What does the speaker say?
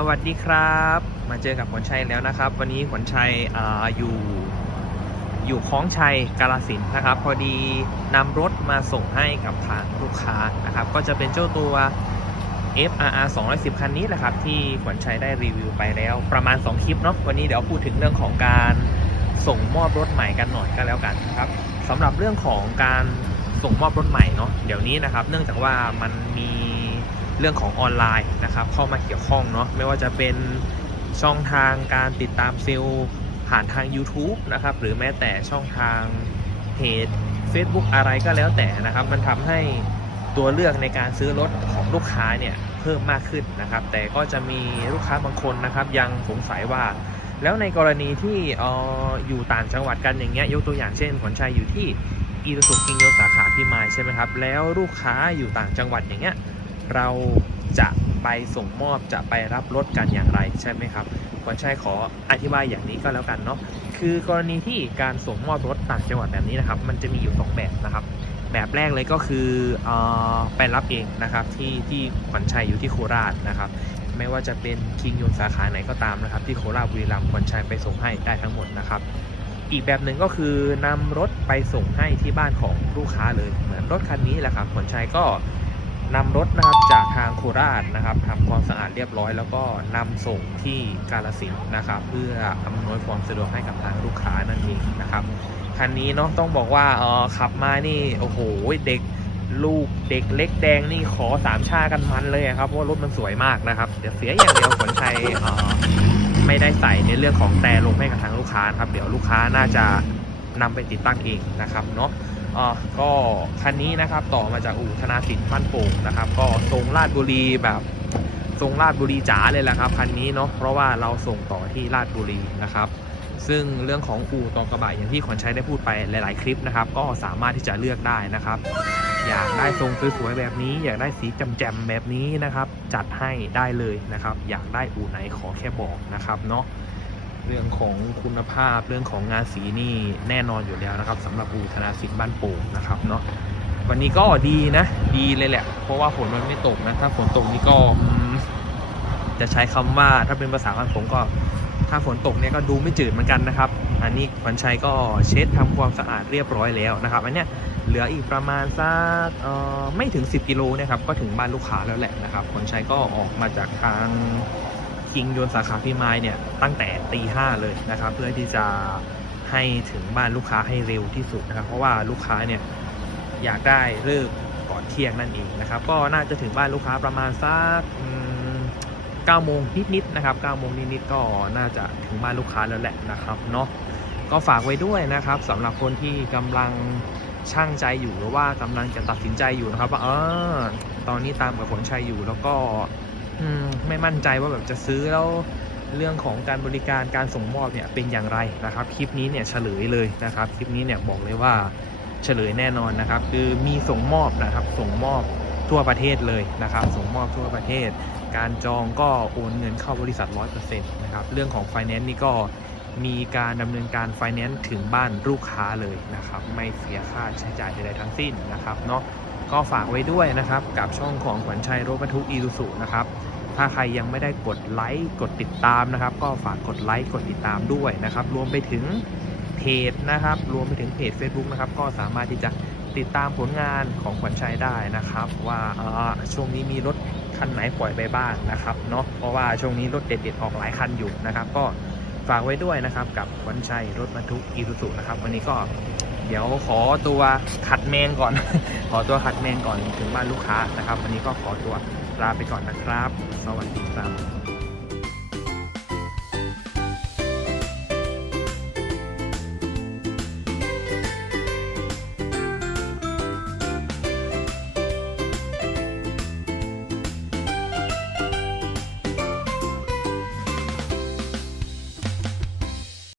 สวัสดีครับ มาเจอกับขวัญชัยแล้วนะครับ วันนี้ขวัญชัยออยู่อยู่คล้องชัยกาลสินนะครับ พอดีนำรถมาส่งให้กับทางลูกค้านะครับ ก็จะเป็นเจ้าตัว FRR 210 คันนี้แหละครับ ที่ขวัญชัยได้รีวิวไปแล้วประมาณ 2 คลิปเนาะวันนี้เดี๋ยวพูดถึงเรื่องของการส่งมอบรถใหม่กันหน่อยก็แล้วกันครับสำหรับเรื่องของการส่งมอบรถใหม่เนาะเดี๋ยวนี้นะครับ เนื่องจากว่ามันมี เรื่องของออนไลน์นะครับเข้ามาเกี่ยวข้องเนาะไม่ว่าจะเป็นช่องทางการติดตามเซลล์ผ่านทาง YouTube นะครับหรือแม้แต่ช่องทางเพจ Facebook อะไรก็แล้วแต่นะครับ มันทำให้ตัวเลือกในการซื้อรถของลูกค้าเนี่ยเพิ่มมากขึ้นนะครับ แต่ก็จะมีลูกค้าบางคนนะครับยังสงสัยว่า แล้วในกรณีที่ออยู่ต่างจังหวัดกันอย่างเงี้ยยกตัวอย่างเช่นขวัญชัยอยู่ที่อีรุสุกิงโยสาขาพิมายใช่ไหมครับแล้วลูกค้าอยู่ต่างจังหวัดอย่างเงี้ย เราจะไปส่งมอบจะไปรับรถกันอย่างไรใช่ไหมครับขวัญชัยขออธิบายอย่างนี้ก็แล้วกันเนาะคือกรณีที่การส่งมอบรถต่างจังหวัดแบบนี้นะครับ มันจะมีอยู่สองแบบนะครับ แบบแรกเลยก็คืออไปรับเองนะครับที่ที่ขวัญชัยอยู่ที่โคราชนะครับ ไม่ว่าจะเป็นคิงยนสาขาไหนก็ตามนะครับ ที่โคราชบุรีรัมย์ขวัญชัยไปส่งให้ได้ทั้งหมดนะครับ อีกแบบหนึ่งก็คือนำรถไปส่งให้ที่บ้านของลูกค้าเลยเหมือนรถคันนี้แหละครับขวัญชัยก็ นำรถนะครับจากทางโคราชนะครับทำความสะอาดเรียบร้อย แล้วก็นำส่งที่กาลสินนะครับ เพื่ออำนวยความสะดวกให้กับทางลูกค้านั่นเองนะครับคันนี้เนาะต้องบอกว่าเออขับมานี่โอ้โหเด็กลูกเด็กเล็กแดงนี่ขอสามชากันมันเลยครับเพราะว่ารถมันสวยมากนะครับเดี๋ยวเสียอย่างเดียวขนชัยเออไม่ได้ใส่ในเรื่องของแต่ลมให้กับทางลูกค้านะครับเดี๋ยวลูกค้าน่าจะนำไปติดตั้งเองนะครับเนาะ อ่าก็คันนี้นะครับต่อมาจากอู่ธนาสินบ้านโป่งนะครับ ก็ทรงลาดบุรีแบบทรงลาดบุรีจ๋าเลยแหละครับคันนี้เนาะเพราะว่าเราส่งต่อที่ลาดบุรีนะครับซึ่งเรื่องของอู่ต่อกระบะอย่างที่ขวัญชัยได้พูดไปหลาย ๆ คลิปนะครับ ก็สามารถที่จะเลือกได้นะครับ อยากได้ทรงสวยๆแบบนี้ อยากได้สีแจ่มๆแบบนี้นะครับ จัดให้ได้เลยนะครับ อยากได้อู่ไหนขอแค่บอกนะครับเนาะ เรื่องของคุณภาพเรื่องของงานสีนี่แน่นอนอยู่แล้วนะครับสำหรับอูธนาสินบ้านโป่งนะครับเนาะวันนี้ก็ดีนะ ดีเลยแหละ เพราะว่าฝนมันไม่ตกนะ ถ้าฝนตกนี่ก็จะใช้คำว่าถ้าเป็นภาษาบ้านผมก็ ถ้าฝนตกเนี่ยก็ดูไม่จืดเหมือนกันนะครับ อันนี้ขวัญชัยก็เช็ดทำความสะอาดเรียบร้อยแล้วนะครับอันเนี้ยเหลืออีกประมาณสักไม่ถึง 10 กิโลนะครับก็ถึงบ้านลูกค้าแล้วแหละนะครับขวัญชัยก็ออกมาจากทาง คิงยนสาขาพิมายเนี่ยตั้งแต่ตีห้าเลยนะครับ เพื่อที่จะให้ถึงบ้านลูกค้าให้เร็วที่สุดนะครับ เพราะว่าลูกค้าเนี่ยอยากได้เลิกก่อนเที่ยงนั่นเองนะครับ ก็น่าจะถึงบ้านลูกค้าประมาณสักอืม9โมงนิดๆนะครับ9โมงนิดๆก็น่าจะถึงบ้านลูกค้าแล้วแหละนะครับเนาะก็ฝากไว้ด้วยนะครับสำหรับคนที่กำลังช่างใจอยู่หรือว่ากำลังจะตัดสินใจอยู่นะครับว่าเออตอนนี้ตามกับขนชัยอยู่แล้วก็ ไม่มั่นใจว่าแบบจะซื้อแล้วเรื่องของการบริการการส่งมอบเนี่ยเป็นอย่างไรนะครับ คลิปนี้เนี่ยเฉลยเลยนะครับ คลิปนี้เนี่ยบอกเลยว่าเฉลยแน่นอนนะครับ คือมีส่งมอบนะครับ ส่งมอบทั่วประเทศเลยนะครับ ส่งมอบทั่วประเทศ การจองก็โอนเงินเข้าบริษัท 100%นะครับ เรื่องของไฟแนนซ์นี่ก็ มีการดำเนินการ Finance ถึงบ้านลูกค้าเลยนะครับ ไม่เสียค่าใช้จ่ายใดๆทั้งสิ้นนะครับเนาะก็ฝากไว้ด้วยนะครับ กับช่องของขวัญชัยรถบรรทุกอีซูซุนะครับ ถ้าใครยังไม่ได้กดไลค์กดติดตามนะครับ ก็ฝากกดไลค์กดติดตามด้วยนะครับ รวมไปถึงเพจนะครับ รวมไปถึงเพจ Facebook นะครับ ก็สามารถที่จะติดตามผลงานของขวัญชัยได้นะครับ ว่าช่วงนี้มีรถคันไหนปล่อยไปบ้างนะครับเนาะเพราะว่าช่วงนี้รถเด็ดๆออกหลายคันอยู่นะครับ ก็ ฝากไว้ด้วยนะครับกับวันชัยรถบรรทุกอีซูซุนะครับ วันนี้ก็เดี๋ยวขอตัวขัดแมงก่อน ขอตัวขัดแมงก่อนถึงบ้านลูกค้านะครับ วันนี้ก็ขอตัวลาไปก่อนนะครับ สวัสดีครับ